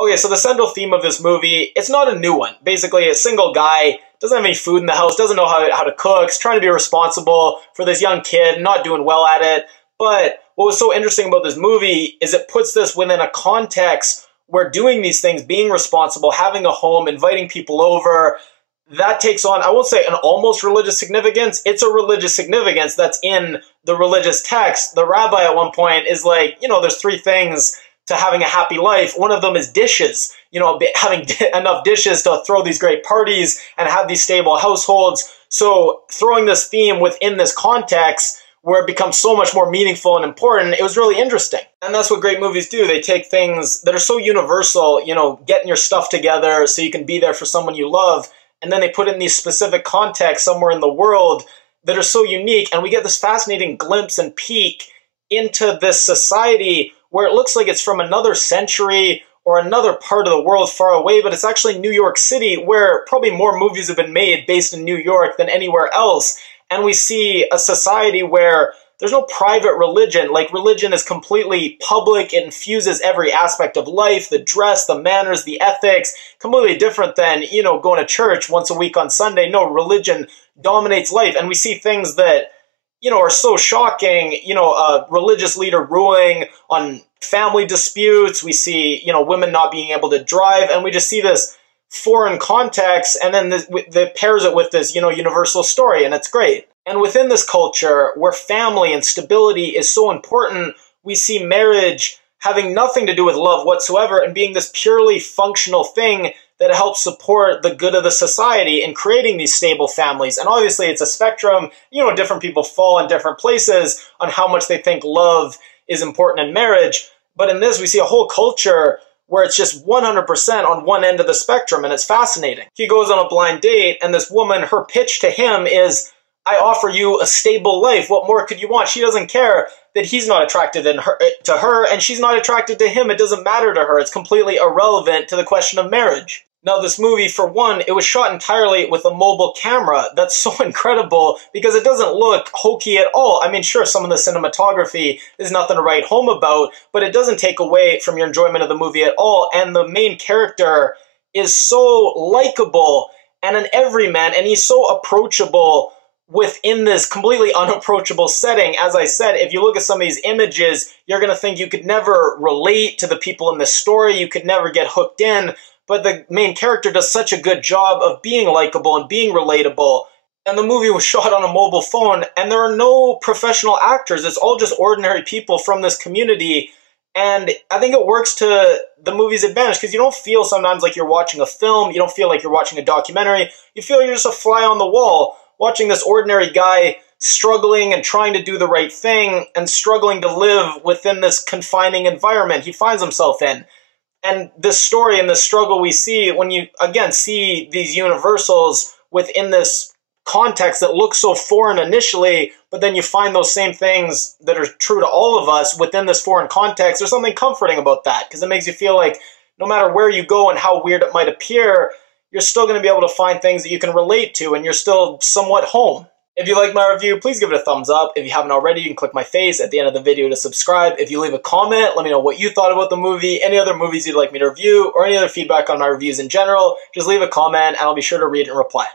Okay, so the central theme of this movie, it's not a new one. Basically, a single guy doesn't have any food in the house, doesn't know how to cook, is trying to be responsible for this young kid, not doing well at it. But what was so interesting about this movie is it puts this within a context where doing these things, being responsible, having a home, inviting people over, that takes on, I won't say an almost religious significance. It's a religious significance that's in the religious text. The rabbi at one point is like, there's three things to having a happy life. One of them is dishes, having enough dishes to throw these great parties and have these stable households. So throwing this theme within this context where it becomes so much more meaningful and important, it was really interesting. And that's what great movies do. They take things that are so universal, getting your stuff together so you can be there for someone you love, and then they put it in these specific contexts somewhere in the world that are so unique, and we get this fascinating glimpse and peek into this society where it looks like it's from another century or another part of the world far away, but it's actually New York City, where probably more movies have been made based in New York than anywhere else. And we see a society where there's no private religion. Like, religion is completely public. It infuses every aspect of life, the dress, the manners, the ethics, completely different than, going to church once a week on Sunday. No, religion dominates life. And we see things that, are so shocking, a religious leader ruling on family disputes. We see, women not being able to drive. And we just see this foreign context, and then that pairs it with this, universal story, and it's great. And within this culture, where family and stability is so important, we see marriage having nothing to do with love whatsoever and being this purely functional thing that helps support the good of the society in creating these stable families. And obviously it's a spectrum, different people fall in different places on how much they think love is important in marriage. But in this, we see a whole culture where it's just 100% on one end of the spectrum, and it's fascinating. He goes on a blind date, and this woman, her pitch to him is, I offer you a stable life. What more could you want? She doesn't care that he's not attracted to her, and she's not attracted to him. It doesn't matter to her. It's completely irrelevant to the question of marriage. Now, this movie, for one, it was shot entirely with a mobile camera. That's so incredible because it doesn't look hokey at all. I mean, sure, some of the cinematography is nothing to write home about, but it doesn't take away from your enjoyment of the movie at all. And the main character is so likable and an everyman, and he's so approachable within this completely unapproachable setting. As I said, if you look at some of these images, you're going to think you could never relate to the people in this story. You could never get hooked in. But the main character does such a good job of being likable and being relatable. And the movie was shot on a mobile phone, and there are no professional actors. It's all just ordinary people from this community. And I think it works to the movie's advantage because you don't feel sometimes like you're watching a film. You don't feel like you're watching a documentary. You feel you're just a fly on the wall watching this ordinary guy struggling and trying to do the right thing and struggling to live within this confining environment he finds himself in. And this story and this struggle we see when you, again, see these universals within this context that looks so foreign initially, but then you find those same things that are true to all of us within this foreign context. There's something comforting about that because it makes you feel like no matter where you go and how weird it might appear, you're still going to be able to find things that you can relate to and you're still somewhat home. If you like my review, please give it a thumbs up. If you haven't already, you can click my face at the end of the video to subscribe. If you leave a comment, let me know what you thought about the movie, any other movies you'd like me to review, or any other feedback on my reviews in general. Just leave a comment and I'll be sure to read and reply.